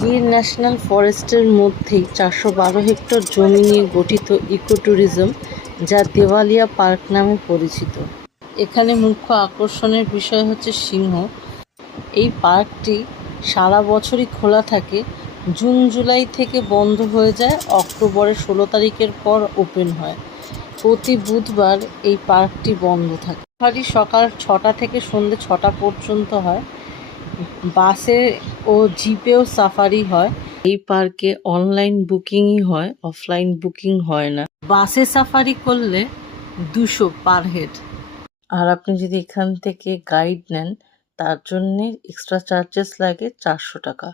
Gir national ফরেস্টের মধ্যেই 412 hectare জমি নিয়ে গঠিত ইকো ট্যুরিজম, যা দেওয়ালিয়া পার্ক নামে পরিচিত। এখানে মুখ্য আকর্ষণের বিষয় হচ্ছে সিংহ। এই পার্কটি সারা বছরই খোলা থাকে, জুন জুলাই থেকে বন্ধ হয়ে যায়, অক্টোবরের 16 তারিখের পর ওপেন হয়। প্রতি বুধবার এই পার্কটি বন্ধ থাকে। সাফারি সকাল 6টা থেকে সন্ধ্যে 6টা পর্যন্ত হয়। বাসে ও জিপেও সাফারি হয়। এই পার্কে অনলাইন বুকিংই হয়, অফলাইন বুকিং হয় না। বাসে সাফারি করলে 200 পার হেড। আর আপনি যদি এখান থেকে গাইড নেন, তার জন্যে এক্সট্রা চার্জেস লাগে 400 টাকা।